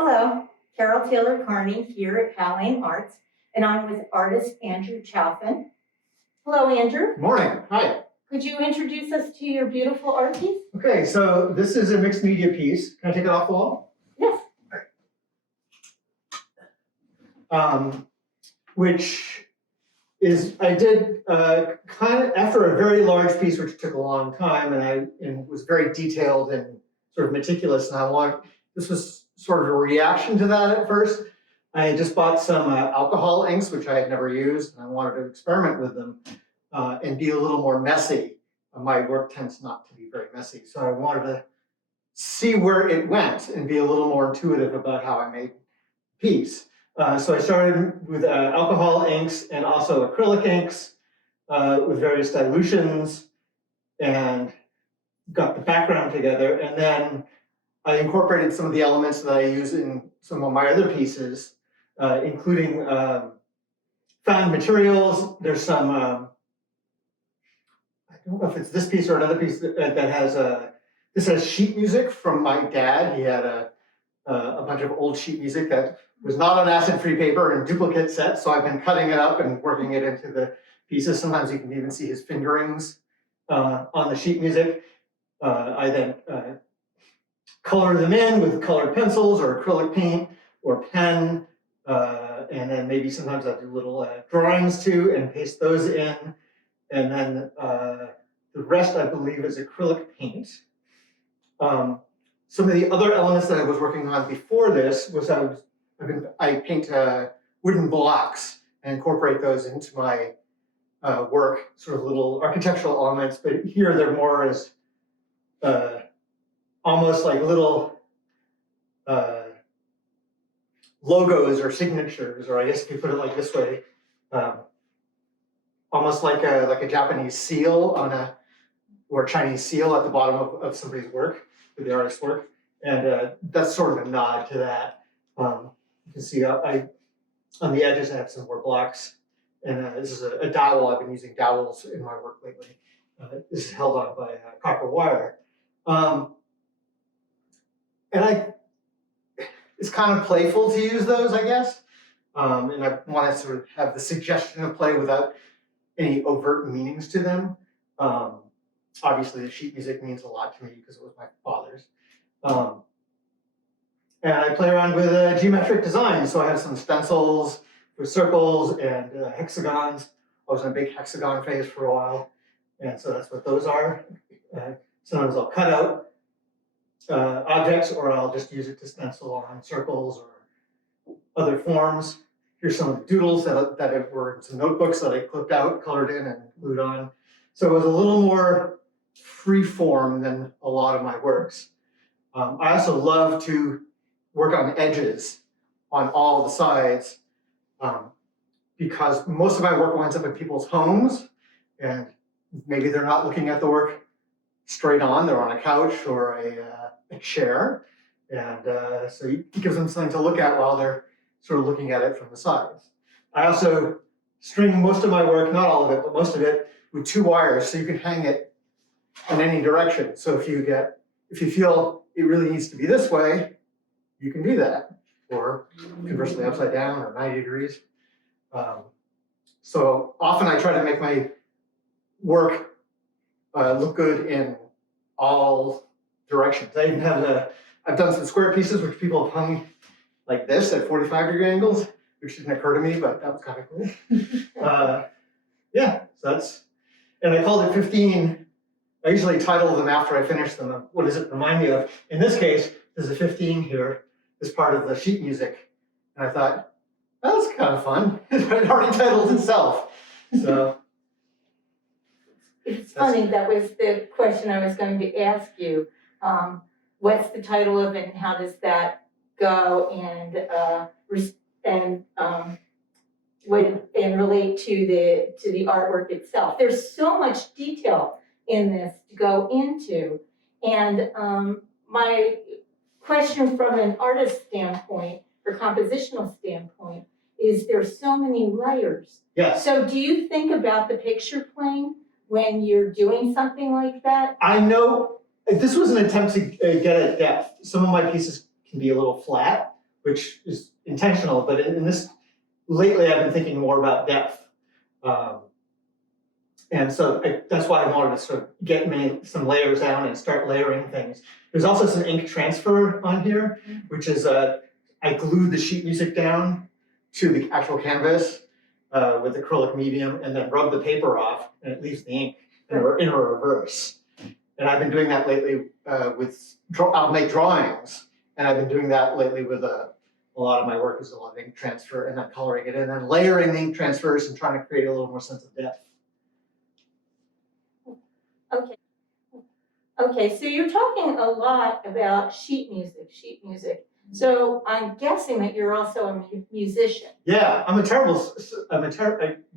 Hello, Carol Taylor-Kearney here at Powell Arts, and I'm with artist Andrew Chalfen. Hello, Andrew. Good morning. Hi. Could you introduce us to your beautiful art piece? Okay, so this is a mixed media piece. Can I take it off the wall? Yes. Which is, I did kind of after a very large piece, which took a long time, and was very detailed and sort of meticulous. And this was sort of a reaction to that at first. I had just bought some alcohol inks, which I had never used, and I wanted to experiment with them and be a little more messy. My work tends not to be very messy, so I wanted to see where it went and be a little more intuitive about how I made the piece. So I started with alcohol inks and also acrylic inks with various dilutions and got the background together. And then I incorporated some of the elements that I use in some of my other pieces, including found materials. There's some, I don't know if it's this piece or another piece that has this has sheet music from my dad. He had a bunch of old sheet music that was not on acid-free paper and duplicate set, so I've been cutting it up and working it into the pieces. Sometimes you can even see his fingerings on the sheet music. I then color them in with colored pencils or acrylic paint or pen, and then maybe sometimes I do little drawings too and paste those in. And then the rest, I believe, is acrylic paint. Some of the other elements that I was working on before this was I paint wooden blocks and incorporate those into my work, sort of little architectural elements. But here they're more as almost like little logos or signatures, or I guess if you put it like this way, almost like a Japanese seal or a Chinese seal at the bottom of somebody's work, the artist's work, and that's sort of a nod to that. You can see on the edges I have some more blocks, and this is a dowel. I've been using dowels in my work lately. This is held on by copper wire, and it's kind of playful to use those, I guess, and I want to sort of have the suggestion of play without any overt meanings to them. Obviously, the sheet music means a lot to me because it was my father's. And I play around with geometric design. So I have some stencils with circles and hexagons. I was in a big hexagon phase for a while. And so that's what those are. Sometimes I'll cut out objects, or I'll just use it to stencil on circles or other forms. Here's some of the doodles that were in some notebooks that I clipped out, colored in, and glued on. So it was a little more free form than a lot of my works. I also love to work on edges on all the sides because most of my work winds up in people's homes, and maybe they're not looking at the work straight on, they're on a couch or a chair, and so it gives them something to look at while they're sort of looking at it from the sides. I also string most of my work, not all of it, but most of it, with 2 wires, so you can hang it in any direction. So if you feel it really needs to be this way, you can do that, or conversely upside down or 90 degrees. So often I try to make my work look good in all directions. I even have I've done some square pieces which people have hung like this at 45-degree angles, which didn't occur to me, but that was kind of cool. Yeah, so that's, and I called it 15. I usually title them after I finish them. What does it remind me of? In this case, there's a 15 here, as part of the sheet music. And I thought, that was kind of fun. It already titled itself. So It's funny, that was the question I was going to ask you. What's the title of it, and how does that go and relate to the artwork itself? There's so much detail in this to go into, and my question from an artist standpoint or compositional standpoint is there's so many layers. yes, So do you think about the picture plane when you're doing something like that? I know this was an attempt to get at depth. Some of my pieces can be a little flat, which is intentional, but in this, lately I've been thinking more about depth. And so that's why I wanted to sort of get some layers down and start layering things. There's also some ink transfer on here, which is I glued the sheet music down to the actual canvas with acrylic medium and then rub the paper off, and it leaves the ink in a reverse. And I've been doing that lately I'll make drawings, and I've been doing that lately with a lot of my work is a lot of ink transfer and then coloring it in and layering the ink transfers and trying to create a little more sense of depth. Okay. Okay, so you're talking a lot about sheet music. So I'm guessing that you're also a musician. Yeah, I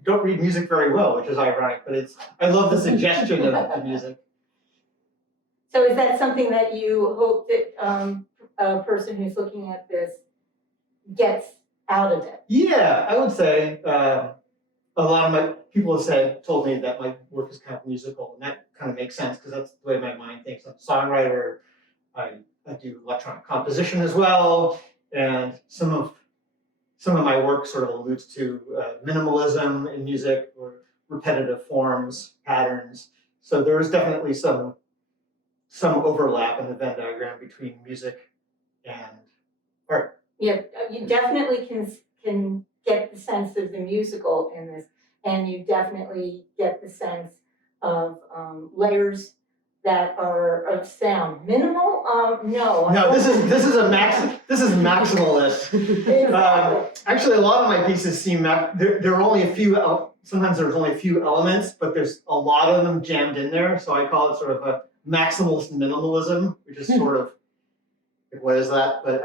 don't read music very well, which is ironic, but I love the suggestion of the music. So is that something that you hope that a person who's looking at this gets out of it? Yeah, I would say a lot of my people have told me that my work is kind of musical, and that kind of makes sense because that's the way my mind thinks. I'm a songwriter. I do electronic composition as well, and some of my work sort of alludes to minimalism in music or repetitive forms, patterns. So there is definitely some overlap in the Venn diagram between music and art. Yeah, you definitely can get the sense of the musical in this, and you definitely get the sense of layers that are of sound. Minimal? No. No, this is maximalist. Exactly. Actually, a lot of my pieces seem there are only a few. Sometimes there's only a few elements, but there's a lot of them jammed in there. So I call it sort of a maximalist minimalism, which is sort of what is that? But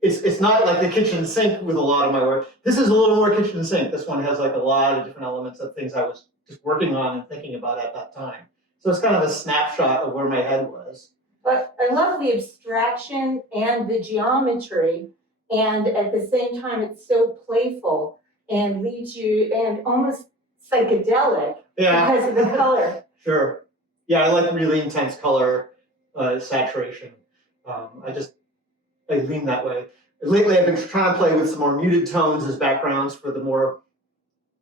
it's not like the kitchen sink with a lot of my work. This is a little more kitchen sink. This one has like a lot of different elements of things I was just working on and thinking about at that time. So it's kind of a snapshot of where my head was. But I love the abstraction and the geometry, and at the same time, it's so playful and leads you and almost psychedelic because of the color. Sure. Yeah, I like really intense color, saturation. I lean that way. Lately, I've been trying to play with some more muted tones as backgrounds for the more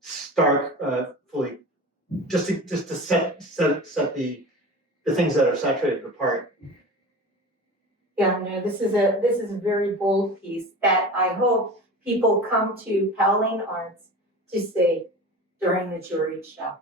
stark, fully, just to set the things that are saturated apart. Yeah, no, this is a very bold piece that I hope people come to Powell Arts to see during the juried show.